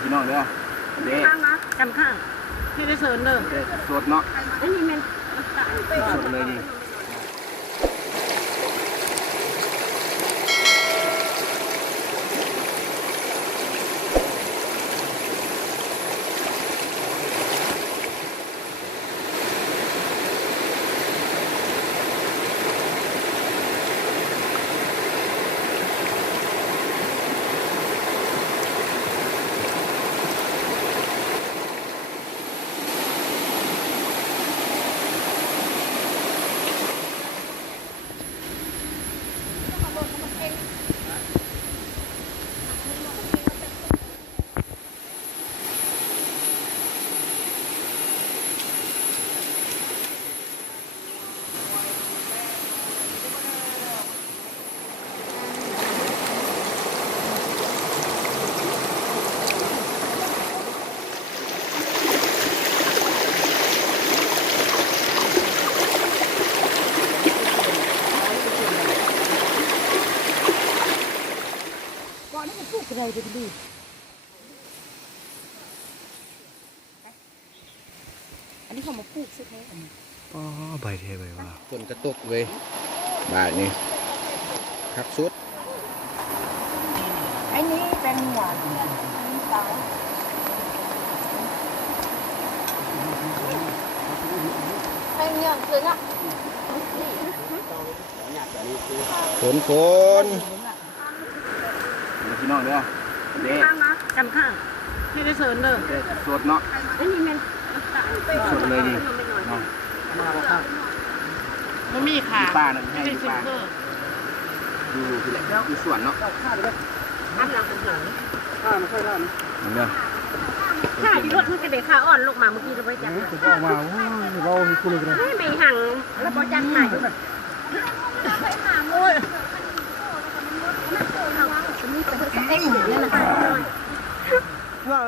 พี่น้องเด้อเด็กข้างนะจำข้างที่ได้เชิญเด้อสดเนาะอันนี้มันสดเลยดิอะไรดูดิอันนี้เขามาปลูกใช่ไหมอ๋อใบเทใบว่าฝนกระตกเว้ยบาทนี่คักสุดอันนี้เป็นหวานเตาเป็นเงินซื้ออ่ะฝนพี่น้องเด้อเด็กข้างนะจำข้างที่ได้เชิญเด้อสดเนาะอันนี้มันสดเลยดิมันมีค่ะป้านั่นให้ป้าดูที่ไหนดูสวนเนาะอันหลังเป็นหลังมันเด้อข้าที่รถมันกระเดะขาอ่อนลงมาเมื่อกี้เราไปจับออกมาเราคุยกันไม่หังแล้วพอจับหายโอ้ยนี่เป็นเอ็งเนี่ยนะว่า